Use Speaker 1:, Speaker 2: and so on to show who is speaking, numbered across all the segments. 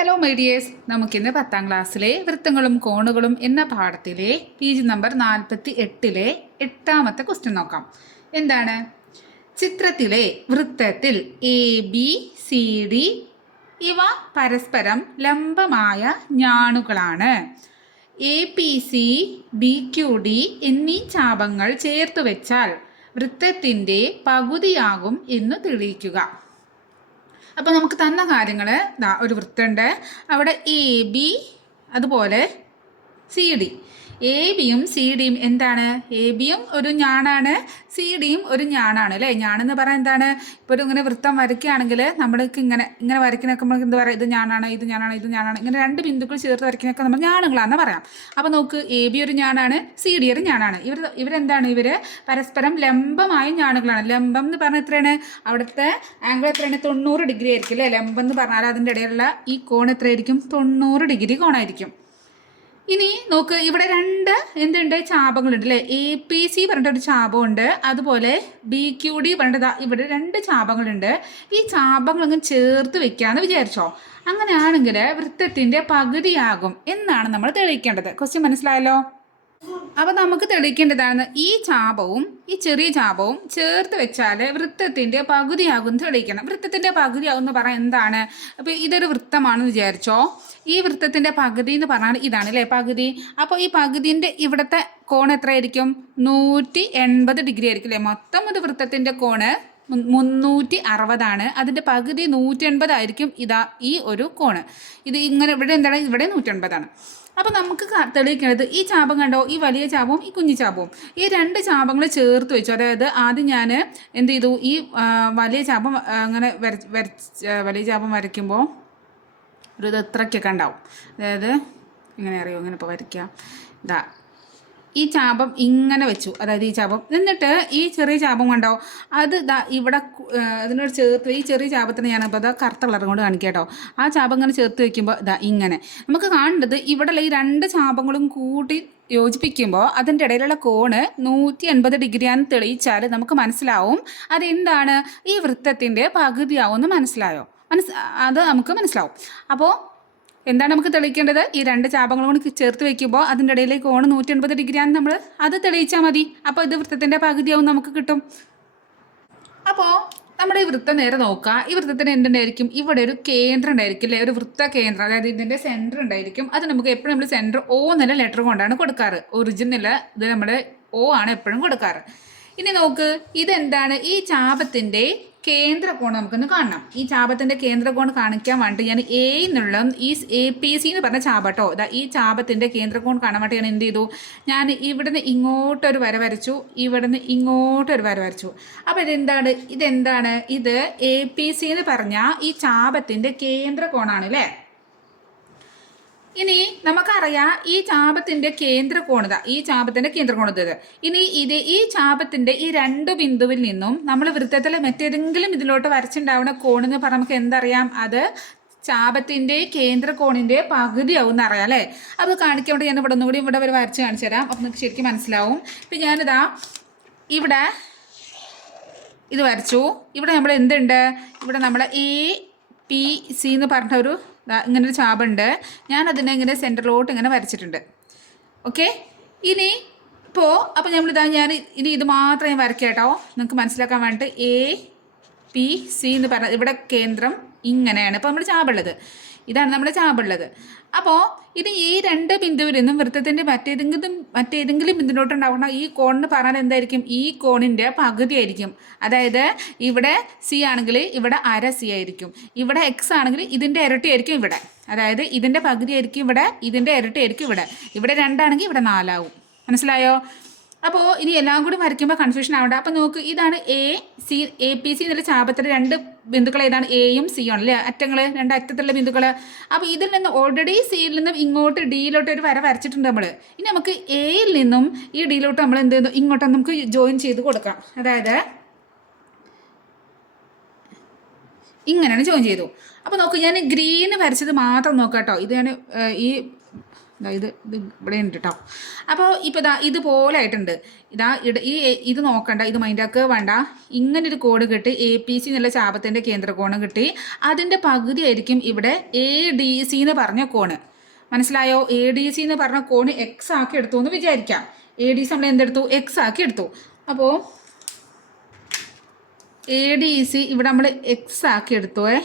Speaker 1: Hello മീഡിയേഴ്സ് നമുക്കിന്ന് പത്താം ക്ലാസ്സിലെ വൃത്തങ്ങളും കോണുകളും എന്ന പാഠത്തിലെ പേജ് നമ്പർ നാൽപ്പത്തി എട്ടിലെ എട്ടാമത്തെ ക്വസ്റ്റ്യൻ നോക്കാം. എന്താണ്? ചിത്രത്തിലെ വൃത്തത്തിൽ എ ബി സി ഡി ഇവ പരസ്പരം ലംബമായ ഞാണുകളാണ്. A P C B Q D എന്നീ ചാപങ്ങൾ ചേർത്ത് വെച്ചാൽ വൃത്തത്തിന്റെ പകുതിയാകും എന്ന് തെളിയിക്കുക. അപ്പോൾ നമുക്ക് തന്ന കാര്യങ്ങൾ ഒരു വൃത്തമുണ്ട് അവിടെ എ ബി അതുപോലെ സി ഡി എ ബിയും സി ഡിയും എന്താണ്? എ ബിയും ഒരു ഞാണാണ് സി ഡിയും ഒരു ഞാണാണ് അല്ലേ? ഞാണെന്ന് പറയാൻ എന്താണ്? ഇപ്പോൾ ഒരു ഇങ്ങനെ വൃത്തം വരയ്ക്കുകയാണെങ്കിൽ നമ്മൾക്ക് ഇങ്ങനെ ഇങ്ങനെ വരയ്ക്കുന്നൊക്കെ നമുക്ക് എന്താ പറയുക ഇത് ഞാനാണ് ഇത് ഞാനാണ് ഇത് ഞാനാണ് ഇങ്ങനെ രണ്ട് ബിന്ദുക്കൾ ചേർത്ത് വരയ്ക്കുന്നൊക്കെ നമ്മൾ ഞാണുകളാണെന്ന് പറയാം. അപ്പോൾ നോക്ക് എ ബി ഒരു ഞാനാണ് സി ഡി ഒരു ഞാനാണ് ഇവർ ഇവരെന്താണ്? ഇവർ പരസ്പരം ലംബമായ ഞാണുകളാണ്. ലംബം എന്ന് പറഞ്ഞാൽ എത്രയാണ്? അവിടുത്തെ ആംഗിൾ എത്രയാണ്? തൊണ്ണൂറ് ഡിഗ്രി ആയിരിക്കും അല്ലേ? ലംബം എന്ന് പറഞ്ഞാൽ അതിന്റെ ഇടയിലുള്ള ഈ കോൺ എത്രയായിരിക്കും? തൊണ്ണൂറ് ഡിഗ്രി കോണായിരിക്കും. ഇനി നോക്ക് ഇവിടെ രണ്ട് എന്തുണ്ട് ചാപങ്ങളുണ്ട് അല്ലേ എ പി സി പറഞ്ഞിട്ട് ഒരു ചാപമുണ്ട്. അതുപോലെ ബി ക്യു ഡി പറഞ്ഞിട്ട് ഇവിടെ രണ്ട് ചാപങ്ങളുണ്ട്. ഈ ചാപങ്ങൾ അങ്ങ് ചേർത്ത് വെക്കാന്ന് വിചാരിച്ചോ? അങ്ങനെയാണെങ്കിൽ വൃത്തത്തിന്റെ പകുതിയാകും എന്നാണ് നമ്മൾ തെളിയിക്കേണ്ടത്. ക്വസ്റ്റ്യൻ മനസ്സിലായല്ലോ? അപ്പോൾ നമുക്ക് തെളിയിക്കേണ്ടതാണ് ഈ ചാപവും ഈ ചെറിയ ചാപവും ചേർത്ത് വെച്ചാൽ വൃത്തത്തിന്റെ പകുതിയാകും തെളിയിക്കണം. വൃത്തത്തിന്റെ പകുതിയാകും എന്ന് പറയാൻ എന്താണ്? അപ്പോൾ ഇതൊരു വൃത്തമാണെന്ന് വിചാരിച്ചോ? ഈ വൃത്തത്തിന്റെ പകുതി എന്ന് പറഞ്ഞാൽ ഇതാണ് അല്ലേ പകുതി? അപ്പോൾ ഈ പകുതിന്റെ ഇവിടുത്തെ കോൺ എത്രയായിരിക്കും? നൂറ്റി എൺപത് ഡിഗ്രി ആയിരിക്കും അല്ലേ? മൊത്തം ഒരു വൃത്തത്തിന്റെ കോണ് മുന്നൂറ്റി അറുപതാണ്. അതിന്റെ പകുതി നൂറ്റി എൺപതായിരിക്കും ഇതാ ഈ ഒരു കോണ്. ഇത് ഇങ്ങനെ ഇവിടെ എന്താണ്? ഇവിടെ നൂറ്റി എൺപതാണ്. അപ്പോൾ നമുക്ക് തെളിയിക്കേണ്ടത് ഈ ചാപം കണ്ടോ? ഈ വലിയ ചാപവും ഈ കുഞ്ഞു ചാപവും. ഈ രണ്ട് ചാപങ്ങൾ ചേർത്ത് വെച്ചു. അതായത് ആദ്യം ഞാൻ എന്ത് ചെയ്തു? ഈ വലിയ ചാപം അങ്ങനെ വര വലിയ ചാപം വരയ്ക്കുമ്പോൾ ഒരു ഇത് ഇത്രയ്ക്കൊക്കെ ഉണ്ടാവും? അതായത് ഇങ്ങനെ അറിയോ? ഇങ്ങനെ ഇപ്പോൾ വരയ്ക്കാം. ഇതാ ഈ ചാപം ഇങ്ങനെ വെച്ചു. അതായത് ഈ ചാപം. എന്നിട്ട് ഈ ചെറിയ ചാപം കണ്ടോ? അത് ദാ ഇവിടെ അതിനോട് ചേർത്ത് ഈ ചെറിയ ചാപത്തിന് ഞാനിപ്പോൾ അത് കറുത്ത കളർ കൊണ്ട് കാണിക്കാം കേട്ടോ. ആ ചാപം ഇങ്ങനെ ചേർത്ത് വെക്കുമ്പോൾ ദാ ഇങ്ങനെ. നമുക്ക് കാണേണ്ടത് ഇവിടെ ഈ രണ്ട് ചാപങ്ങളും കൂട്ടി യോജിപ്പിക്കുമ്പോൾ അതിന്റെ ഇടയിലുള്ള കോണ് നൂറ്റി എൺപത് ഡിഗ്രിയാന്ന് തെളിയിച്ചാൽ നമുക്ക് മനസ്സിലാവും. അതെന്താണ്? ഈ വൃത്തത്തിന്റെ പകുതിയാവും എന്ന് മനസ്സിലായോ? മനസ് അത് നമുക്ക് മനസ്സിലാവും. അപ്പോൾ എന്താണ് നമുക്ക് തെളിയിക്കേണ്ടത്? ഈ രണ്ട് ചാപങ്ങളും കൂടി ചേർത്ത് വെക്കുമ്പോൾ അതിന്റെ ഇടയിൽ കോണ് നൂറ്റി എൺപത് ഡിഗ്രിയാണ് നമ്മൾ അത് തെളിയിച്ചാൽ മതി. അപ്പോൾ ഇത് വൃത്തത്തിന്റെ പകുതിയാവും നമുക്ക് കിട്ടും. അപ്പോൾ നമ്മുടെ ഈ വൃത്തം നേരെ നോക്കുക ഈ വൃത്തത്തിന് എന്തുണ്ടായിരിക്കും? ഇവിടെ ഒരു കേന്ദ്രം ഉണ്ടായിരിക്കും അല്ലേ? ഒരു വൃത്ത കേന്ദ്രം അതായത് ഇതിന്റെ സെന്റർ ഉണ്ടായിരിക്കും. അത് നമുക്ക് എപ്പോഴും നമ്മൾ സെന്റർ ഓ എന്നുള്ള ലെറ്റർ കൊണ്ടാണ് കൊടുക്കാറ്. ഒറിജിനൽ ഇത് നമ്മുടെ ഓ ആണ് എപ്പോഴും കൊടുക്കാറ്. ഇനി നോക്ക് ഇതെന്താണ്? ഈ ചാപത്തിന്റെ കേന്ദ്രകോൺ നമുക്കൊന്ന് കാണണം. ഈ ചാപത്തിന്റെ കേന്ദ്രകോൺ കാണിക്കാൻ വേണ്ടി ഞാൻ എ എന്നുള്ള ഈ എ പി സി എന്ന് പറഞ്ഞ ചാപട്ടോ. ഇതാ ഈ ചാപത്തിന്റെ കേന്ദ്രകോൺ കാണാൻ വേണ്ടി ഞാൻ എന്ത് ചെയ്തു? ഞാൻ ഇവിടുന്ന് ഇങ്ങോട്ടൊരു വര വരച്ചു. ഇവിടുന്ന് ഇങ്ങോട്ടൊരു വര വരച്ചു. അപ്പോൾ ഇതെന്താണ്? ഇതെന്താണ്? ഇത് എ പി സി എന്ന് പറഞ്ഞ ഈ ചാപത്തിന്റെ കേന്ദ്രകോണാണ് അല്ലേ ഇനി നമുക്കറിയാം ഈ ചാപത്തിന്റെ കേന്ദ്ര കോണത ഈ ചാപത്തിന്റെ കേന്ദ്ര കോണിത് ഇനി ഇത് ഈ ചാപത്തിന്റെ ഈ രണ്ട് ബിന്ദുവിൽ നിന്നും നമ്മൾ വൃത്തത്തിലെ മറ്റേതെങ്കിലും ഇതിലോട്ട് വരച്ചിണ്ടാവുന്ന കോണെന്ന് പറഞ്ഞാൽ നമുക്ക് എന്തറിയാം? അത് ചാപത്തിന്റെ കേന്ദ്ര കോണിന്റെ എന്ന് അറിയാം അല്ലേ? അത് കാണിക്കാൻ ഞാൻ ഇവിടെ ഒന്നുകൂടി ഇവിടെ ഒരു വരച്ച് കാണിച്ചു തരാം. അപ്പം നിങ്ങൾക്ക് ശരിക്കും മനസ്സിലാവും. ഇപ്പം ഞാനിതാ ഇവിടെ ഇത് വരച്ചു. ഇവിടെ നമ്മൾ എന്തുണ്ട്? ഇവിടെ നമ്മൾ എ പി സി എന്ന് പറഞ്ഞ ഒരു ദാ ഇങ്ങനെ ഒരു ചാപുണ്ട് ഞാൻ അതിനെ ഇങ്ങനെ സെന്ററിലോട്ട് ഇങ്ങനെ വരച്ചിട്ടുണ്ട്. ഓക്കെ ഇനി ഇപ്പോൾ അപ്പോൾ നമ്മളിതാ ഞാൻ ഇനി ഇത് മാത്രം ഞാൻ വരയ്ക്കാം കേട്ടോ. നിങ്ങൾക്ക് മനസ്സിലാക്കാൻ വേണ്ടിയിട്ട് എ പി സി എന്ന് പറഞ്ഞ ഇവിടെ കേന്ദ്രം ഇങ്ങനെയാണ്. ഇപ്പോൾ നമ്മൾ ചാപുള്ളത് ഇതാണ് നമ്മുടെ ചാമ്പുള്ളത്. അപ്പോൾ ഇനി ഈ രണ്ട് ബിന്ദുവിൽ നിന്നും വൃത്തത്തിന്റെ മറ്റേതെങ്കിലും മറ്റേതെങ്കിലും ഉണ്ടാവണം ഈ കോണിന് പറഞ്ഞാൽ എന്തായിരിക്കും? ഈ കോണിന്റെ പകുതി ആയിരിക്കും. അതായത് ഇവിടെ സി ആണെങ്കിൽ ഇവിടെ അര സി ആയിരിക്കും. ഇവിടെ എക്സ് ആണെങ്കിൽ ഇതിന്റെ ഇരട്ടി ആയിരിക്കും ഇവിടെ. അതായത് ഇതിന്റെ പകുതി ആയിരിക്കും ഇവിടെ ഇതിന്റെ ഇരട്ടി ആയിരിക്കും ഇവിടെ. ഇവിടെ രണ്ടാണെങ്കിൽ ഇവിടെ നാലാവും. മനസ്സിലായോ? അപ്പോൾ ഇനി എല്ലാം കൂടി വരയ്ക്കുമ്പോൾ കൺഫ്യൂഷൻ ആവണ്ട. അപ്പോൾ നോക്ക് ഇതാണ് A C A P C എന്നുള്ള ചാപത്തിലെ രണ്ട് ബിന്ദുക്കൾ ഏതാണ്? എയും സിയും അല്ലേ അറ്റങ്ങൾ രണ്ട് അറ്റത്തുള്ള ബിന്ദുക്കൾ അപ്പോൾ ഇതിൽ നിന്ന് ഓൾറെഡി സിയിൽ നിന്നും ഇങ്ങോട്ട് ഡിയിലോട്ട് ഒരു വര വരച്ചിട്ടുണ്ട് നമ്മൾ ഇനി നമുക്ക് എയിൽ നിന്നും ഈ ഡിയിലോട്ട് നമ്മൾ എന്ത് ചെയ്യുന്നു? ഇങ്ങോട്ട് നമുക്ക് ജോയിൻ ചെയ്ത് കൊടുക്കാം. അതായത് ഇങ്ങനെയാണ് ജോയിൻ ചെയ്തു. അപ്പോൾ നോക്കൂ ഞാൻ ഗ്രീൻ വരച്ചത് മാത്രം നോക്കാം കേട്ടോ. ഇത് ഞാൻ ഈ ഇതാ ഇത് ഇവിടെ ഉണ്ട് കേട്ടോ അപ്പോൾ ഇപ്പോൾ ഇതാ ഇതുപോലെ ആയിട്ടുണ്ട് ഇതാ ഇട ഈ ഇത് നോക്കണ്ട ഇത് മൈൻഡാക്ക് വേണ്ട. ഇങ്ങനെ ഒരു കോഡ് കിട്ടി എ പി സി എന്നുള്ള ചാപത്തിന്റെ കേന്ദ്രകോണം കിട്ടി. അതിന്റെ പകുതി ആയിരിക്കും ഇവിടെ എ ഡി സി എന്ന് പറഞ്ഞ കോണ് മനസ്സിലായോ? എ ഡി സി എന്ന് പറഞ്ഞ കോണ് എക്സ് ആക്കി എടുത്തു എന്ന് വിചാരിക്കാം. എ ഡി സി നമ്മൾ എന്തെടുത്തു? എക്സ് ആക്കി എടുത്തു. അപ്പോൾ എ ഡി സി ഇവിടെ നമ്മൾ എക്സ് ആക്കി എടുത്തുവേ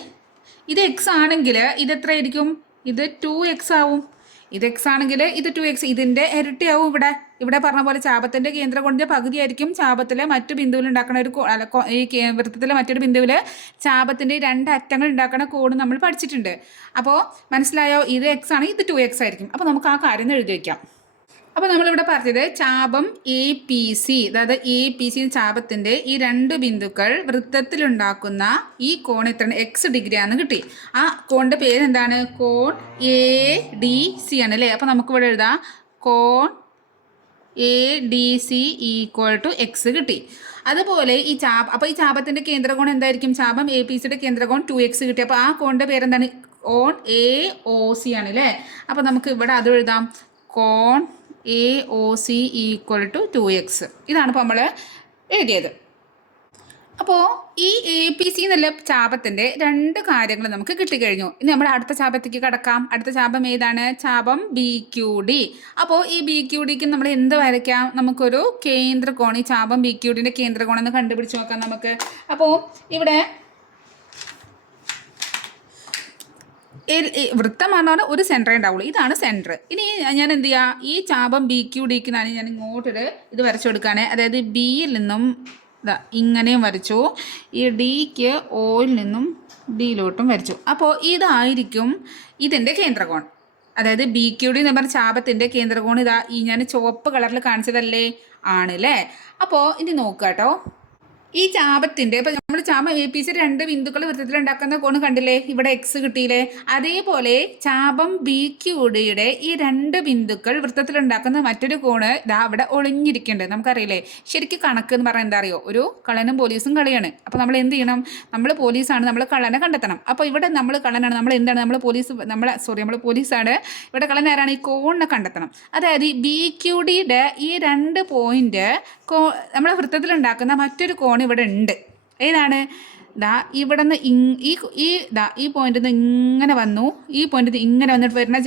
Speaker 1: ഇത് എക്സ് ആണെങ്കിൽ ഇത് എത്രയായിരിക്കും? ഇത് ടു എക്സ് ആവും. ഇത് എക്സ് ആണെങ്കിൽ ഇത് ടു എക്സ് ഇതിന്റെ ഇരട്ടിയാവും ഇവിടെ. ഇവിടെ പറഞ്ഞ പോലെ ചാപത്തിന്റെ കേന്ദ്രകോണിന്റെ പകുതിയായിരിക്കും ചാപത്തിലെ മറ്റു ബിന്ദുവിൽ ഉണ്ടാക്കുന്ന ഒരു ഈ വൃത്തത്തിലെ മറ്റൊരു ബിന്ദുവിൽ ചാപത്തിന്റെ രണ്ട് അറ്റങ്ങൾ ഉണ്ടാക്കുന്ന കോഡ് നമ്മൾ പഠിച്ചിട്ടുണ്ട്. അപ്പോൾ മനസ്സിലായോ? ഇത് എക്സ് ആണ് ഇത് ടു എക്സ് ആയിരിക്കും. അപ്പോൾ നമുക്ക് ആ കാര്യം എഴുതി വയ്ക്കാം അപ്പോൾ നമ്മളിവിടെ പറഞ്ഞത് ചാപം എ പി സി അതായത് എ പി സി ചാപത്തിന്റെ ഈ രണ്ട് ബിന്ദുക്കൾ വൃത്തത്തിലുണ്ടാക്കുന്ന ഈ കോൺ എത്ര എക്സ് ഡിഗ്രി ആണെന്ന് കിട്ടി. ആ കോണിന്റെ പേര് എന്താണ്? കോൺ എ ഡി സി ആണ് അല്ലേ? അപ്പോൾ നമുക്ക് ഇവിടെ എഴുതാം. കോൺ A D C equal to X കിട്ടി. അതുപോലെ ഈ ചാപ അപ്പോൾ ഈ ചാപത്തിന്റെ കേന്ദ്രകോൺ എന്തായിരിക്കും? ചാപം എ പി സിയുടെ കേന്ദ്രകോൺ ടു എക്സ് കിട്ടി. അപ്പോൾ ആ കോണിന്റെ പേരെന്താണ് കോൺ എ ഒ സി ആണ് അല്ലേ? അപ്പോൾ നമുക്ക് ഇവിടെ അത് എഴുതാം. കോൺ A O C equal to two X ഇതാണ് ഇപ്പോൾ നമ്മൾ എഴുതിയത്. അപ്പോൾ ഈ എ പി സി എന്നുള്ള ചാപത്തിന്റെ രണ്ട് കാര്യങ്ങൾ നമുക്ക് കിട്ടിക്കഴിഞ്ഞു. ഇനി നമ്മൾ അടുത്ത ചാപത്തേക്ക് കടക്കാം. അടുത്ത ചാപം ഏതാണ്? ചാപം ബി ക്യു ഡി അപ്പോൾ ഈ ബി ക്യു ഡിക്ക് നമ്മൾ എന്ത് വരയ്ക്കാം? നമുക്കൊരു കേന്ദ്രകോൺ ഈ ചാപം ബി ക്യു ഡിന്റെ കേന്ദ്രകോൺ എന്ന് കണ്ടുപിടിച്ച് നോക്കാം നമുക്ക്. അപ്പോൾ ഇവിടെ എൽ- എന്ന് വൃത്തം പറഞ്ഞാൽ ഒരു സെന്ററേ ഉണ്ടാവുള്ളൂ. ഇതാണ് സെന്റർ ഇനി ഞാൻ എന്ത് ചെയ്യാം? ഈ ചാപം ബി ക്യു ഡിക്ക് ഞാൻ ഇങ്ങോട്ടൊരു ഇത് വരച്ചു കൊടുക്കുകയാണ് അതായത് ബിയിൽ നിന്നും ഇതാ ഇങ്ങനെയും വരച്ചു. ഈ ഡിക്ക് ഓയിൽ നിന്നും ഡിയിലോട്ടും വരച്ചു. അപ്പോൾ ഇതായിരിക്കും ഇതിന്റെ കേന്ദ്രകോൺ. അതായത് ബി ക്യു ഡി എന്ന് പറഞ്ഞ ചാപത്തിന്റെ കേന്ദ്രകോൺ ഇതാ ഈ ഞാൻ ചുവപ്പ് കളറിൽ കാണിച്ചതല്ലേ? ആണല്ലേ? അപ്പോൾ ഇനി നോക്കുക കേട്ടോ ഈ ചാപത്തിന്റെ ഇപ്പം നമ്മൾ ചാമ സി രണ്ട് ബിന്ദുക്കൾ വൃത്തത്തിൽ ഉണ്ടാക്കുന്ന കോണ് കണ്ടില്ലേ? ഇവിടെ എക്സ് കിട്ടിയില്ലേ? അതേപോലെ ചാപം ബി ക്യൂഡിയുടെ ഈ രണ്ട് ബിന്ദുക്കൾ വൃത്തത്തിൽ ഉണ്ടാക്കുന്ന മറ്റൊരു കോണ് ഇതാ അവിടെ ഒളിഞ്ഞിരിക്കുന്നുണ്ട്. നമുക്കറിയില്ലേ? ശരിക്കും കണക്ക് എന്ന് പറഞ്ഞാൽ എന്താ അറിയോ? ഒരു കള്ളനും പോലീസും കളിയാണ്. അപ്പോൾ നമ്മൾ എന്ത് ചെയ്യണം? നമ്മൾ പോലീസാണ് നമ്മൾ കള്ളനെ കണ്ടെത്തണം. അപ്പോൾ ഇവിടെ നമ്മൾ കള്ളനാണ്. നമ്മൾ എന്താണ്? നമ്മൾ പോലീസ് നമ്മൾ സോറി നമ്മൾ പോലീസാണ്. ഇവിടെ കള്ളൻ ആരാണ്? ഈ കോണിനെ കണ്ടെത്തണം. അതായത് ബി ക്യു ഡിയുടെ ഈ രണ്ട് പോയിന്റ് കോ നമ്മളെ വൃത്തത്തിൽ ഉണ്ടാക്കുന്ന മറ്റൊരു കോൺ ഇവിടെ ഉണ്ട്. ഏതാണ്? ദാ ഇവിടെ നിന്ന് ഈ ഈ ദാ ഈ പോയിന്റിൽ നിന്ന് ഇങ്ങനെ വന്നു. ഈ പോയിന്റിൽ നിന്ന് ഇങ്ങനെ വന്നിട്ട് വരുന്ന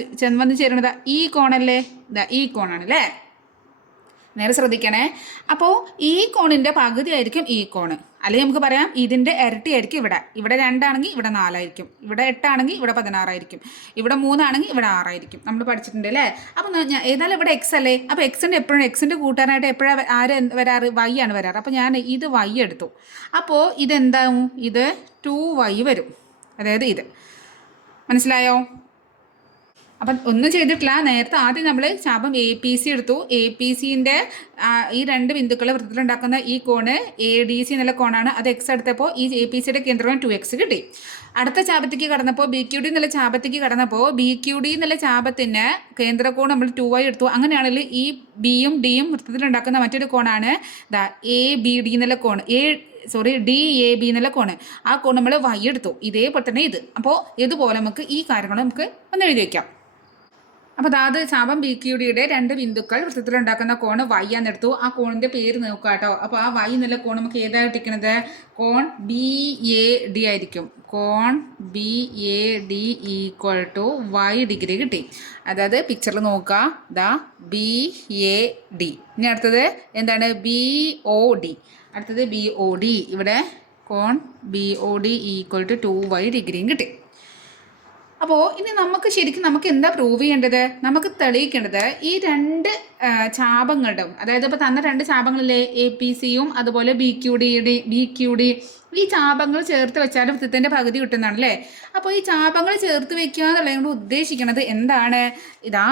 Speaker 1: വന്ന് ചേരുന്നത് ഈ കോണല്ലേ ദാ ഈ കോണാണ് അല്ലേ? നേരെ ശ്രദ്ധിക്കണേ. അപ്പോൾ ഈ കോണിന്റെ പകുതി ആയിരിക്കും ഈ കോണ്. അല്ലെങ്കിൽ നമുക്ക് പറയാം ഇതിന്റെ ഇരട്ടി ആയിരിക്കും ഇവിടെ. ഇവിടെ രണ്ടാണെങ്കിൽ ഇവിടെ നാലായിരിക്കും. ഇവിടെ എട്ടാണെങ്കിൽ ഇവിടെ പതിനാറായിരിക്കും. ഇവിടെ മൂന്നാണെങ്കിൽ ഇവിടെ ആറായിരിക്കും. നമ്മൾ പഠിച്ചിട്ടുണ്ട് അല്ലേ? അപ്പോൾ ഞാൻ ഏതായാലും ഇവിടെ എക്സ് അല്ലേ? അപ്പോൾ എക്സിന്റെ എപ്പോഴും എക്സിന്റെ കൂട്ടാനായിട്ട് എപ്പോഴാണ് ആര് വരാറ്? വൈ ആണ് വരാറ്. അപ്പോൾ ഞാൻ ഇത് വൈ എടുത്തു. അപ്പോൾ ഇതെന്താവും? ഇത് ടു വൈ വരും. അതായത് ഇത്. മനസ്സിലായോ? അപ്പം ഒന്നും ചെയ്തിട്ടില്ല. നേരത്തെ ആദ്യം നമ്മൾ ശാപം എ പി സി എടുത്തു. എ പി സിന്റെ ഈ രണ്ട് ബിന്ദുക്കളെ വൃത്തത്തിലുണ്ടാക്കുന്ന ഈ കോണ് എ ഡി സി എന്നുള്ള കോണാണ്. അത് എക്സ് എടുത്തപ്പോൾ ഈ എ പി സിയുടെ കേന്ദ്രം ടു എക്സ് കിട്ടി. അടുത്ത ചാപത്തേക്ക് കടന്നപ്പോൾ ബി ക്യു ഡി എന്നുള്ള ചാപത്തേക്ക് കടന്നപ്പോൾ ബി ക്യു ഡി എന്നുള്ള ചാപത്തിന് കേന്ദ്രകോൺ നമ്മൾ ടു ആയി എടുത്തു. അങ്ങനെയാണെങ്കിൽ ഈ ബിയും ഡിയും വൃത്തത്തിലുണ്ടാക്കുന്ന മറ്റൊരു കോണാണ് ദാ എ ബി ഡി എന്നുള്ള കോൺ A sorry D A B എന്നുള്ള കോണ്. ആ കോൺ നമ്മൾ വൈ എടുത്തു. ഇതേപോലെ തന്നെ ഇത്. അപ്പോൾ ഇതുപോലെ നമുക്ക് ഈ കാര്യങ്ങൾ നമുക്ക് ഒന്ന് എഴുതി വയ്ക്കാം അപ്പോൾ അതാത് ചാപം ബി ക്യു ഡിയുടെ രണ്ട് ബിന്ദുക്കൾ വൃത്തത്തിൽ ഉണ്ടാക്കുന്ന കോണ് വൈ എന്നെടുത്തു ആ കോണിന്റെ പേര് നോക്കുക കേട്ടോ. അപ്പോൾ ആ വൈ എന്നുള്ള കോൺ നമുക്ക് ഏതായിട്ട് കിട്ടിക്കുന്നത് കോൺ ബി എ ഡി ആയിരിക്കും. കോൺ B A D equal to Y degree കിട്ടി. അതായത് പിക്ചറിൽ നോക്കുക. ദാ ബി എ ഡി ഇനി അടുത്തത് എന്താണ്? ബി ഒ ഡി അടുത്തത് ബി ഒ ഡി ഇവിടെ കോൺ B O D equal to two Y ഡിഗ്രിയും കിട്ടി. അപ്പോൾ ഇനി നമുക്ക് ശരിക്കും നമുക്ക് എന്താ പ്രൂവ് ചെയ്യേണ്ടത്? നമുക്ക് തെളിയിക്കേണ്ടത് ഈ രണ്ട് ചാപങ്ങളും അതായത് ഇപ്പോൾ തന്ന രണ്ട് ചാപങ്ങളിലെ എ പി സിയും അതുപോലെ B Q D D B Q D ഈ ചാപങ്ങൾ ചേർത്ത് വെച്ചാലും വൃത്തത്തിന്റെ പകുതി കിട്ടുന്നതാണ് അല്ലേ? അപ്പോൾ ഈ ചാപങ്ങൾ ചേർത്ത് വെക്കുക എന്നുള്ളതുകൊണ്ട് ഉദ്ദേശിക്കുന്നത് എന്താണ്? ഇതാ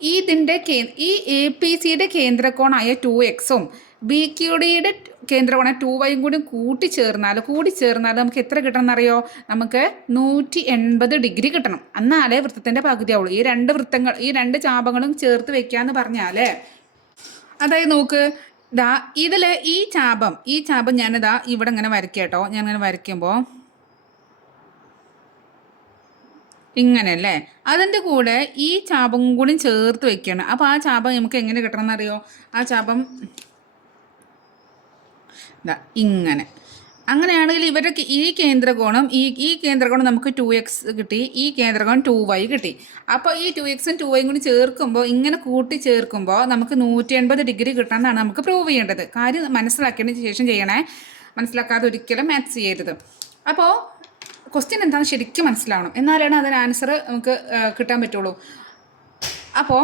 Speaker 1: ഇതിന്റെ കേ ഈ എ പി സിയുടെ കേന്ദ്രകോണായ ടു എക്സും ബി ക്യൂഡിയുടെ കേന്ദ്രമാണ് ടു വൈയും കൂടി കൂട്ടി ചേർന്നാൽ കൂടി ചേർന്നാൽ നമുക്ക് എത്ര കിട്ടണം എന്നറിയോ നമുക്ക് നൂറ്റി എൺപത് ഡിഗ്രി കിട്ടണം. എന്നാലേ വൃത്തത്തിന്റെ പകുതിയാവുള്ളൂ. ഈ രണ്ട് വൃത്തങ്ങൾ ഈ രണ്ട് ചാപങ്ങളും ചേർത്ത് വെക്കാന്ന് പറഞ്ഞാൽ അതായത് നോക്ക് ദാ ഇതിൽ ഈ ചാപം ഈ ചാപം ഞാനിതാ ഇവിടെ ഇങ്ങനെ വരയ്ക്കാം കേട്ടോ ഞാൻ ഇങ്ങനെ വരയ്ക്കുമ്പോൾ ഇങ്ങനെ അല്ലേ അതിന്റെ കൂടെ ഈ ചാപം കൂടി ചേർത്ത് വെക്കണം. അപ്പോൾ ആ ചാപം നമുക്ക് എങ്ങനെ കിട്ടണം എന്നറിയോ ആ ചാപം ദാ ഇങ്ങനെ. അങ്ങനെയാണെങ്കിൽ ഇവരുടെ ഈ കേന്ദ്രകോണം ഈ ഈ കേന്ദ്രകോണം നമുക്ക് ടു എക്സ് കിട്ടി ഈ കേന്ദ്രകോണം ടു വൈ കിട്ടി. അപ്പോൾ ഈ ടു എക്സും ടു വൈയും കൂടി ചേർക്കുമ്പോൾ ഇങ്ങനെ കൂട്ടി ചേർക്കുമ്പോൾ നമുക്ക് നൂറ്റി എൺപത് ഡിഗ്രി കിട്ടാമെന്നാണ് നമുക്ക് പ്രൂവ് ചെയ്യേണ്ടത്. കാര്യം മനസ്സിലാക്കിയതിന് ശേഷം ചെയ്യണേ. മനസ്സിലാക്കാതെ ഒരിക്കലും മാത്സ് ചെയ്യരുത്. അപ്പോൾ ക്വസ്റ്റ്യൻ എന്താണെന്ന് ശരിക്കും മനസ്സിലാവണം. എന്നാലാണ് അതിന് ആൻസർ നമുക്ക് കിട്ടാൻ പറ്റുള്ളൂ. അപ്പോൾ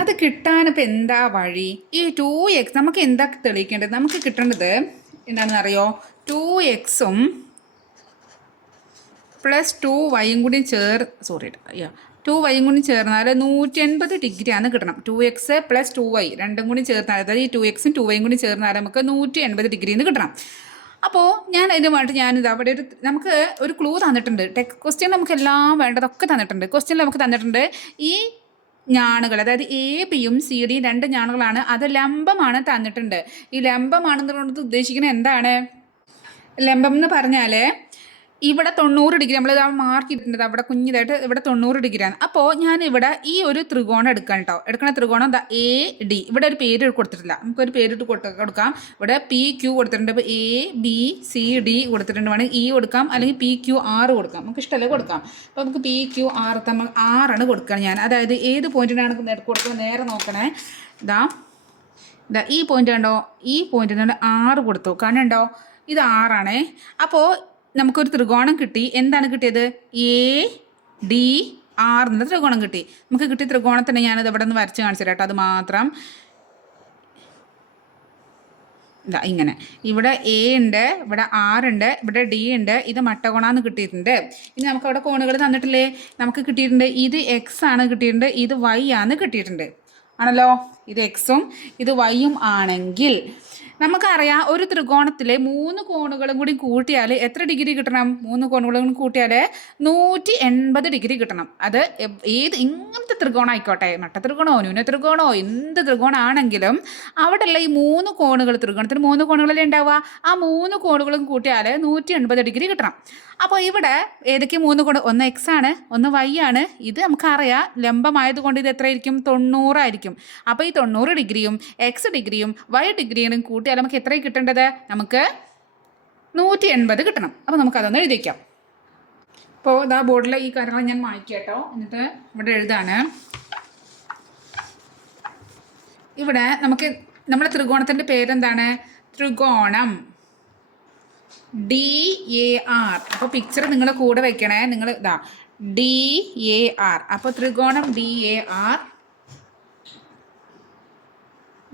Speaker 1: അത് കിട്ടാനിപ്പോൾ എന്താ വഴി? ഈ ടു എക്സ് നമുക്ക് എന്താ തെളിയിക്കേണ്ടത്? നമുക്ക് കിട്ടേണ്ടത് എന്താണെന്ന് അറിയോ ടു എക്സും പ്ലസ് ടു വൈയും കൂടി ചേർ സോറി യാ ടു വൈയും കൂടി ചേർന്നാൽ നൂറ്റി എൺപത് ആണ് കിട്ടണം. Two X plus two Y രണ്ടും കൂടി ചേർന്നാൽ അതായത് ഈ ടു എക്സും ടു വൈയും കൂടി ചേർന്നാൽ നമുക്ക് നൂറ്റി എൺപത് ഡിഗ്രിന്ന് കിട്ടണം. അപ്പോൾ ഞാൻ അതിന് വേണ്ടി ഞാനിത് അവിടെ ഒരു നമുക്ക് ഒരു ക്ലൂ തന്നിട്ടുണ്ട്. ടെക് ക്വസ്റ്റ്യൻ നമുക്ക് എല്ലാം വേണ്ടതൊക്കെ തന്നിട്ടുണ്ട്. ക്വസ്റ്റ്യൻ നമുക്ക് തന്നിട്ടുണ്ട്. ഈ ഞാണുകൾ. അതായത് എ ബിയും സി ഡിയും രണ്ട് ഞാണുകളാണ്. അത് ലംബമാണ് തന്നിട്ടുണ്ട്. ഈ ലംബമാണെന്നുള്ളത് ഉദ്ദേശിക്കുന്നത് എന്താണ്? ലംബം എന്ന് പറഞ്ഞാൽ ഇവിടെ തൊണ്ണൂറ് ഡിഗ്രി നമ്മൾ ഇതാ മാർക്ക് ചെയ്തിട്ടുണ്ട് അവിടെ കുഞ്ഞിതായിട്ട് ഇവിടെ തൊണ്ണൂറ് ഡിഗ്രിയാണ് അപ്പോൾ ഞാൻ ഇവിടെ ഈ ഒരു ത്രികോണം എടുക്കാൻ കേട്ടോ എടുക്കുന്ന ത്രികോണം എന്താ? എ ഡി ഇവിടെ ഒരു പേര് കൊടുത്തിട്ടില്ല. നമുക്കൊരു പേരിട്ട് കൊടുക്ക. ഇവിടെ പി ക്യു കൊടുത്തിട്ടുണ്ട്. അപ്പോൾ എ ബി സി ഡി കൊടുത്തിട്ടുണ്ട്. വേണമെങ്കിൽ ഇ കൊടുക്കാം അല്ലെങ്കിൽ പി ക്യു ആർ കൊടുക്കാം. നമുക്ക് ഇഷ്ടമല്ലേ കൊടുക്കാം. അപ്പോൾ നമുക്ക് പി ക്യു ആർ തമ്മിൽ ആറാണ് കൊടുക്കുക ഞാൻ. അതായത് ഏത് പോയിന്റിനാണ് കൊടുക്കുന്നത്? നേരെ നോക്കണേ. ഇതാ ഇതാ ഈ പോയിന്റ് കണ്ടോ? ഈ പോയിന്റിന് ആറ് കൊടുത്തു. കാരണം ഉണ്ടോ ഇത് ആറാണേ അപ്പോൾ നമുക്കൊരു ത്രികോണം കിട്ടി. എന്താണ് കിട്ടിയത്? എ ഡി ആർ എന്ന ത്രികോണം കിട്ടി. നമുക്ക് കിട്ടിയ ത്രികോണത്തിന് ഞാനത് ഇവിടെ നിന്ന് വരച്ച് കാണിച്ചു കേട്ടോ. അത് മാത്രം. ഇങ്ങനെ. ഇവിടെ എ ഉണ്ട് ഇവിടെ ആർ ഉണ്ട് ഇവിടെ ഡി ഉണ്ട്. ഇത് മട്ടകോണാന്ന് കിട്ടിയിട്ടുണ്ട്. ഇനി നമുക്ക് അവിടെ കോണുകൾ തന്നിട്ടില്ലേ? നമുക്ക് കിട്ടിയിട്ടുണ്ട് ഇത് എക്സ് ആണ് കിട്ടിയിട്ടുണ്ട് ഇത് വൈ ആണ് കിട്ടിയിട്ടുണ്ട്. ആണല്ലോ? ഇത് എക്സും ഇത് വൈയും ആണെങ്കിൽ നമുക്കറിയാം ഒരു ത്രികോണത്തിലെ മൂന്ന് കോണുകളും കൂടി കൂട്ടിയാൽ എത്ര ഡിഗ്രി കിട്ടണം? മൂന്ന് കോണുകളും കൂടി കൂട്ടിയാൽ നൂറ്റി എൺപത് ഡിഗ്രി കിട്ടണം. അത് ഏത് ഇങ്ങനത്തെ ത്രികോണം ആയിക്കോട്ടെ. മട്ട ത്രികോണോ ന്യൂന ത്രികോണോ എന്ത് ത്രികോണാണെങ്കിലും അവിടെയുള്ള ഈ മൂന്ന് കോണുകൾ ത്രികോണത്തിന് മൂന്ന് കോണുകളല്ലേ ഉണ്ടാവുക? ആ മൂന്ന് കോണുകളും കൂട്ടിയാൽ നൂറ്റി എൺപത് ഡിഗ്രി കിട്ടണം. അപ്പോൾ ഇവിടെ ഏതൊക്കെ മൂന്ന് കോണ്? ഒന്ന് എക്സ് ആണ് ഒന്ന് വൈ ആണ്. ഇത് നമുക്കറിയാം ലംബമായതുകൊണ്ട് ഇത് എത്രയായിരിക്കും? തൊണ്ണൂറായിരിക്കും. അപ്പോൾ ഈ തൊണ്ണൂറ് ഡിഗ്രിയും എക്സ് ഡിഗ്രിയും വൈ ഡിഗ്രിയും കൂട്ടിയാൽ നമുക്ക് എത്രയും കിട്ടേണ്ടത്? നമുക്ക് നൂറ്റി എൺപത് കിട്ടണം. അപ്പോൾ നമുക്കതൊന്ന് എഴുതി വയ്ക്കാം അപ്പോൾ ഇതാ ബോർഡിൽ ഈ കാര്യങ്ങൾ ഞാൻ മായ്ക്കാട്ടോ എന്നിട്ട് ഇവിടെ എഴുതാണ്. ഇവിടെ നമുക്ക് നമ്മുടെ ത്രികോണത്തിന്റെ പേരെന്താണ്? ത്രികോണം. D A R. അപ്പോൾ പിക്ചർ നിങ്ങൾ കൂടെ വയ്ക്കണേ നിങ്ങൾ ഇതാ ഡി എ ആർ. അപ്പോൾ ത്രികോണം D A R.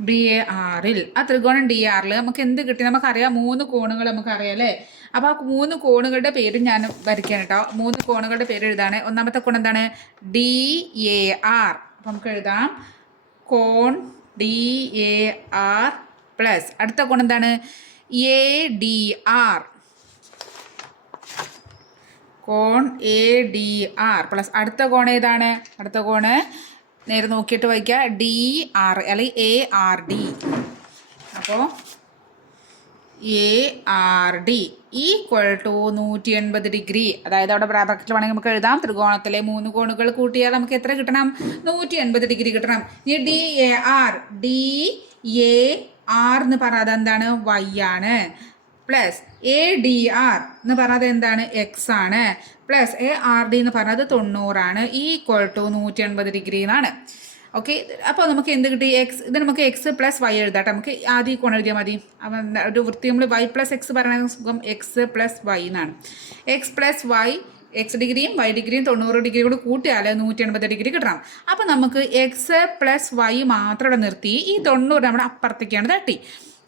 Speaker 1: D A ആറിൽ ആ ത്രികോണം ഡി ആറിൽ നമുക്ക് എന്ത് കിട്ടി? നമുക്കറിയാം മൂന്ന് കോണുകൾ നമുക്കറിയാം അല്ലേ? അപ്പോൾ ആ മൂന്ന് കോണുകളുടെ പേര് ഞാൻ വരയ്ക്കാൻ കേട്ടോ മൂന്ന് കോണുകളുടെ പേര് എഴുതാണ്. ഒന്നാമത്തെ കോൺ എന്താണ്? ഡി എ ആർ അപ്പോൾ നമുക്ക് എഴുതാം. കോൺ ഡി എ ആർ പ്ലസ് അടുത്ത കോൺ എന്താണ്? എ ഡി ആർ കോൺ എ ഡി ആർ പ്ലസ് അടുത്ത കോൺ ഏതാണ്? അടുത്ത കോണ് നേരെ നോക്കിയിട്ട് വായിക്കുക ഡി ആർ അല്ലെങ്കിൽ എ ആർ ഡി അപ്പോൾ A R D equal to നൂറ്റി എൺപത് ഡിഗ്രി അതായത് അവിടെ ബ്രാബ്രക്കറ്റിൽ വേണമെങ്കിൽ നമുക്ക് എഴുതാം. ത്രികോണത്തിലെ മൂന്ന് കോണുകൾ കൂട്ടിയാൽ നമുക്ക് എത്ര കിട്ടണം? നൂറ്റി എൺപത് ഡിഗ്രി കിട്ടണം. ഈ D A R D A R എന്ന് പറഞ്ഞത് എന്താണ് വൈ ആണ്. പ്ലസ് എ ഡി ആർ എന്ന് പറഞ്ഞത് എന്താണ്? എക്സ് ആണ്. പ്ലസ് എ ആർ ഡി എന്ന് പറഞ്ഞത് തൊണ്ണൂറാണ്. ഈക്വൽ ടു നൂറ്റി എൺപത് ഡിഗ്രി എന്നാണ്. ഓക്കെ അപ്പോൾ നമുക്ക് എന്ത് കിട്ടി? എക്സ് ഇത് നമുക്ക് എക്സ് പ്ലസ് വൈ എഴുതാട്ടെ നമുക്ക് ആദ്യം കോൺ എഴുതിയാൽ മതി. ഒരു വൃത്തി നമ്മൾ വൈ പ്ലസ് എക്സ് പറയുന്ന സുഖം. എക്സ് പ്ലസ് വൈ എന്നാണ്. എക്സ് പ്ലസ് വൈ എക്സ് ഡിഗ്രിയും വൈ ഡിഗ്രിയും തൊണ്ണൂറ് ഡിഗ്രി കൂടി കൂട്ടിയാൽ നൂറ്റി എൺപത് ഡിഗ്രി കിട്ടണം. അപ്പോൾ നമുക്ക് എക്സ് പ്ലസ് വൈ മാത്രം നിർത്തി. ഈ തൊണ്ണൂറ് നമ്മുടെ അപ്പുറത്തേക്കാണ് തട്ടി.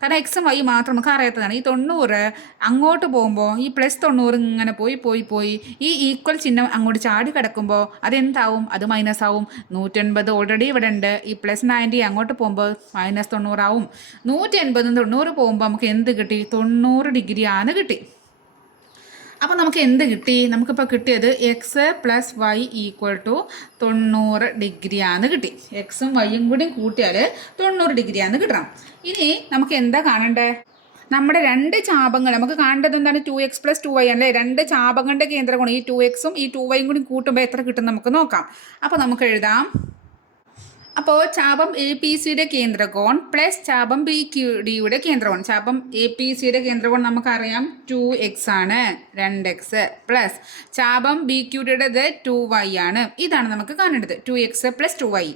Speaker 1: കാരണം എക്സും വൈ മാത്രം നമുക്ക് അറിയാത്തതാണ്. ഈ തൊണ്ണൂറ് അങ്ങോട്ട് പോകുമ്പോൾ ഈ പ്ലസ് തൊണ്ണൂറ് ഇങ്ങനെ പോയി പോയി പോയി ഈ ഈക്വൽ ചിഹ്നം അങ്ങോട്ട് ചാടി കിടക്കുമ്പോൾ അതെന്താവും? അത് മൈനസ് ആവും. നൂറ്റൻപത് ഓൾറെഡി ഇവിടെ ഉണ്ട്. ഈ പ്ലസ് നയന്റി അങ്ങോട്ട് പോകുമ്പോൾ മൈനസ് തൊണ്ണൂറാവും. നൂറ്റി എൺപതും തൊണ്ണൂറ് പോകുമ്പോൾ നമുക്ക് എന്ത് കിട്ടി? തൊണ്ണൂറ് ഡിഗ്രി ആണ് കിട്ടി. അപ്പോൾ നമുക്ക് എന്ത് കിട്ടി? നമുക്കിപ്പോൾ കിട്ടിയത് X plus Y equal to തൊണ്ണൂറ് ഡിഗ്രിയാണ് കിട്ടി. എക്സും വൈയും കൂടി കൂട്ടിയാൽ തൊണ്ണൂറ് ഡിഗ്രിയാണ് കിട്ടണം. ഇനി നമുക്ക് എന്താ കാണണ്ടേ? നമ്മുടെ രണ്ട് ചാപങ്ങൾ നമുക്ക് കാണേണ്ടത് എന്താണ്? Two X plus two Y അല്ലേ? രണ്ട് ചാപങ്ങളുടെ കേന്ദ്രമാണ് ഈ ടു എക്സും ഈ ടു വൈയും കൂടി കൂട്ടുമ്പോൾ എത്ര കിട്ടും നമുക്ക് നോക്കാം. അപ്പോൾ നമുക്ക് എഴുതാം. അപ്പോൾ ചാപം എ പി സിയുടെ കേന്ദ്രകോൺ പ്ലസ് ചാപം ബി ക്യു ഡിയുടെ കേന്ദ്രകോൺ. ചാപം എ പി സിയുടെ കേന്ദ്രകോൺ നമുക്കറിയാം ടു എക്സ് ആണ് രണ്ട് എക്സ് പ്ലസ് ചാപം ബി ക്യു ഡിയുടേത് ടു വൈ ആണ്. ഇതാണ് നമുക്ക് കാണേണ്ടത് two X plus two Y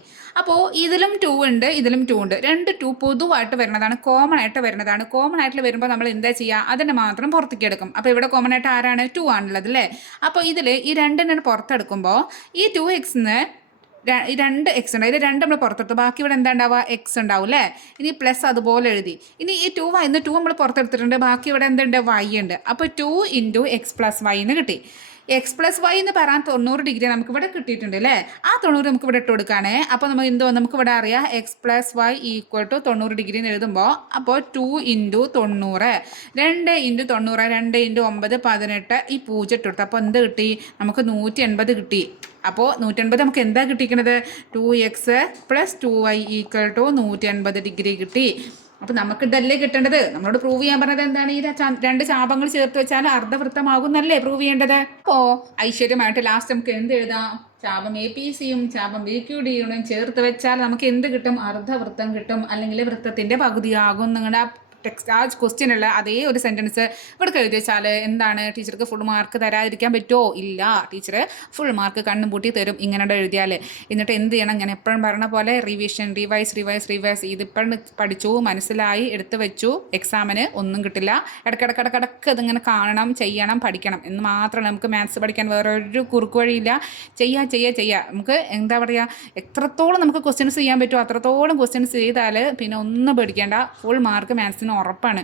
Speaker 1: അപ്പോൾ ഇതിലും ടു ഉണ്ട് ഇതിലും ടു ഉണ്ട്. രണ്ട് ടു പൊതുവായിട്ട് വരുന്നതാണ് കോമൺ ആയിട്ട് വരുന്നതാണ്. കോമൺ ആയിട്ട് വരുമ്പോൾ നമ്മൾ എന്താ ചെയ്യുക അതിനെ മാത്രം പുറത്തേക്ക് എടുക്കും. അപ്പോൾ ഇവിടെ കോമൺ ആയിട്ട് ആരാണ്? ടു ആണുള്ളത് അല്ലേ? അപ്പോൾ ഇതിൽ ഈ രണ്ടിനെ പുറത്തെടുക്കുമ്പോൾ ഈ ടു എക്സിന് ഈ രണ്ട് എക്സ് ഉണ്ട്. അതിൽ രണ്ട് നമ്മൾ പുറത്തെടുത്തു. ബാക്കി ഇവിടെ എന്താ ഉണ്ടാവുക എക്സ് ഉണ്ടാവും അല്ലേ ഇനി പ്ലസ് അതുപോലെ എഴുതി. ഇനി ഈ ടു വൈ ഇന്ന് ടു നമ്മൾ പുറത്തെടുത്തിട്ടുണ്ട്. ബാക്കി ഇവിടെ എന്തുണ്ട്? വൈ ഉണ്ട്. അപ്പോൾ two into X plus Y എന്ന് കിട്ടി. എക്സ് പ്ലസ് വൈ എന്ന് പറയാൻ തൊണ്ണൂറ് ഡിഗ്രി നമുക്ക് ഇവിടെ കിട്ടിയിട്ടുണ്ട് അല്ലേ? ആ തൊണ്ണൂറ് നമുക്ക് ഇവിടെ ഇട്ട് കൊടുക്കുകയാണേ അപ്പോൾ നമുക്ക് എന്തോ നമുക്ക് ഇവിടെ അറിയാം X plus Y equal to തൊണ്ണൂറ് ഡിഗ്രി എന്ന് എഴുതുമ്പോൾ അപ്പോൾ ടു ഇന്റു തൊണ്ണൂറ്. രണ്ട് ഇന്റു തൊണ്ണൂറ് രണ്ട് ഇന്റു ഒമ്പത് പതിനെട്ട് ഈ പൂജ ഇട്ട് കൊടുത്തു. അപ്പോൾ എന്ത് കിട്ടി? നമുക്ക് നൂറ്റി എൺപത് കിട്ടി. അപ്പോൾ നൂറ്റൻപത് നമുക്ക് എന്താ കിട്ടിക്കണത് two X plus two Y equal to നൂറ്റി എൺപത് ഡിഗ്രി കിട്ടി. അപ്പോൾ നമുക്ക് ഇതല്ലേ കിട്ടേണ്ടത്? നമ്മളോട് പ്രൂവ് ചെയ്യാൻ പറഞ്ഞത് എന്താണ്? ഈ രണ്ട് ശാപങ്ങൾ ചേർത്ത് വെച്ചാൽ അർദ്ധവൃത്തമാകുന്നല്ലേ പ്രൂവ് ചെയ്യേണ്ടത്? ഓ ഐശ്വര്യമായിട്ട് ലാസ്റ്റ് നമുക്ക് എന്ത് എഴുതാം? ചാപം എ പി സിയും ചാപം ബി ക്യു ഡിയും ചേർത്ത് വെച്ചാൽ നമുക്ക് എന്ത് കിട്ടും? അർദ്ധവൃത്തം കിട്ടും. അല്ലെങ്കിൽ വൃത്തത്തിന്റെ പകുതിയാകും. നിങ്ങളുടെ ടെക്സ്റ്റ് ആ ക്വസ്റ്റ്യനുള്ള അതേ ഒരു സെന്റൻസ് ഇവിടെ എഴുതി വെച്ചാൽ എന്താണ്? ടീച്ചർക്ക് ഫുൾ മാർക്ക് തരാതിരിക്കാൻ പറ്റുമോ ഇല്ല. ടീച്ചർ ഫുൾ മാർക്ക് കണ്ണും പൂട്ടി തരും ഇങ്ങനെ എഴുതിയാൽ എന്നിട്ട് എന്ത് ചെയ്യണം? ഞാൻ എപ്പോഴും പറഞ്ഞ പോലെ റിവിഷൻ റിവൈസ് റിവൈസ് റിവൈസ് ഇതിപ്പം പഠിച്ചു മനസ്സിലായി എടുത്ത് വെച്ചു എക്സാമിന് ഒന്നും കിട്ടില്ല. ഇടയ്ക്കിടക്കിടക്കിടക്ക് ഇതിങ്ങനെ കാണണം ചെയ്യണം പഠിക്കണം. എന്ന് മാത്രമല്ല നമുക്ക് മാത്സ് പഠിക്കാൻ വേറെ ഒരു കുറുക്ക് വഴിയില്ല. ചെയ്യുക ചെയ്യുക ചെയ്യുക നമുക്ക് എന്താ പറയുക എത്രത്തോളം നമുക്ക് ക്വസ്റ്റ്യൻസ് ചെയ്യാൻ പറ്റുമോ അത്രത്തോളം ക്വസ്റ്റ്യൻസ് ചെയ്താൽ പിന്നെ ഒന്നും പേടിക്കേണ്ട. ഫുൾ മാർക്ക് മാത്സിന് ഉറപ്പാണ്.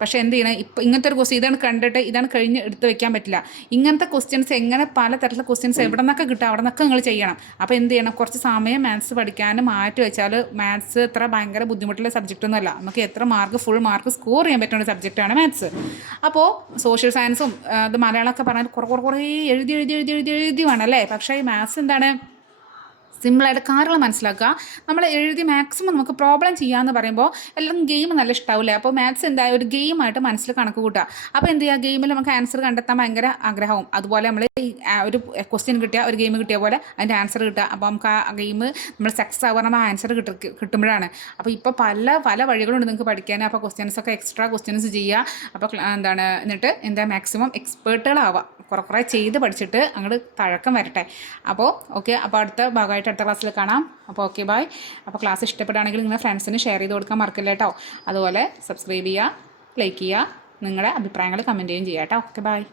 Speaker 1: പക്ഷേ എന്ത് ചെയ്യണം ഇപ്പം ഇങ്ങനത്തെ ഒരു ക്വസ്റ്റ്യൻ ഇതാണ് കണ്ടിട്ട് ഇതാണ് കഴിഞ്ഞ് എടുത്ത് വെക്കാൻ പറ്റില്ല. ഇങ്ങനത്തെ ക്വസ്റ്റ്യൻസ് എങ്ങനെ പല തരത്തിലുള്ള ക്വസ്റ്റ്യൻസ് എവിടെ നിന്നൊക്കെ കിട്ടും അവിടെ നിന്നൊക്കെ നിങ്ങൾ ചെയ്യണം. അപ്പോൾ എന്ത് ചെയ്യണം കുറച്ച് സമയം മാത്സ് പഠിക്കാനും മാറ്റി വെച്ചാൽ മാത്സ് ഇത്ര ഭയങ്കര ബുദ്ധിമുട്ടുള്ള സബ്ജക്റ്റ് ഒന്നുമല്ല നമുക്ക് എത്ര മാർക്ക് ഫുൾ മാർക്ക് സ്കോർ ചെയ്യാൻ പറ്റുന്ന ഒരു സബ്ജക്റ്റാണ് മാത്സ് അപ്പോൾ സോഷ്യൽ സയൻസും ഇത് മലയാളമൊക്കെ പറഞ്ഞാൽ കുറേ കുറേ കുറേ എഴുതി എഴുതി എഴുതി എഴുതി എഴുതി വേണം അല്ലേ? പക്ഷേ ഈ മാത്സ് എന്താണ്? സിമ്പിളായിട്ട് കാര്യങ്ങൾ മനസ്സിലാക്കുക. നമ്മൾ എഴുതി മാക്സിമം നമുക്ക് പ്രോബ്ലം ചെയ്യാമെന്ന് പറയുമ്പോൾ എല്ലാം ഗെയിം നല്ല ഇഷ്ടാവില്ലേ? അപ്പോൾ മാത്സ് എന്തായാലും ഒരു ഗെയിമായിട്ട് മനസ്സിൽ കണക്ക് കൂട്ടുക. അപ്പോൾ എന്ത് ചെയ്യുക? ഗെയിമിൽ നമുക്ക് ആൻസർ കണ്ടെത്താൻ ഭയങ്കര ആഗ്രഹവും. അതുപോലെ നമ്മൾ ഒരു ക്വസ്റ്റ്യൻ കിട്ടിയ ഒരു ഗെയിം കിട്ടിയ പോലെ അതിന്റെ ആൻസർ കിട്ടുക. അപ്പോൾ നമുക്ക് ആ ഗെയിം നമ്മൾ സക്സസ് ആവുക നമ്മൾ ആൻസർ കിട്ട കിട്ടുമ്പോഴാണ്. അപ്പോൾ ഇപ്പോൾ പല പല വഴികളുണ്ട് നിങ്ങൾക്ക് പഠിക്കാൻ അപ്പോൾ ക്വസ്റ്റ്യൻസ് ഒക്കെ എക്സ്ട്രാ ക്വസ്റ്റ്യൻസ് ചെയ്യുക. അപ്പോൾ എന്താണ് എന്നിട്ട് എന്താ മാക്സിമം എക്സ്പേർട്ടുകളാവുക കുറേ കുറേ ചെയ്ത് പഠിച്ചിട്ട് അങ്ങോട്ട് തഴക്കം വരട്ടെ. അപ്പോൾ ഓക്കെ അപ്പോൾ അടുത്ത ഭാഗമായിട്ട് അടുത്ത ക്ലാസ്സിൽ കാണാം. അപ്പോൾ ഓക്കെ ബായ് അപ്പോൾ ക്ലാസ് ഇഷ്ടപ്പെടുകയാണെങ്കിൽ നിങ്ങളുടെ ഫ്രണ്ട്സിന് ഷെയർ ചെയ്ത് കൊടുക്കാൻ മറക്കില്ല കേട്ടോ അതുപോലെ സബ്സ്ക്രൈബ് ചെയ്യുക ലൈക്ക് ചെയ്യുക നിങ്ങളുടെ അഭിപ്രായങ്ങൾ കമന്റ് ചെയ്യുകയും ചെയ്യാം കേട്ടോ ഓക്കെ ബായ്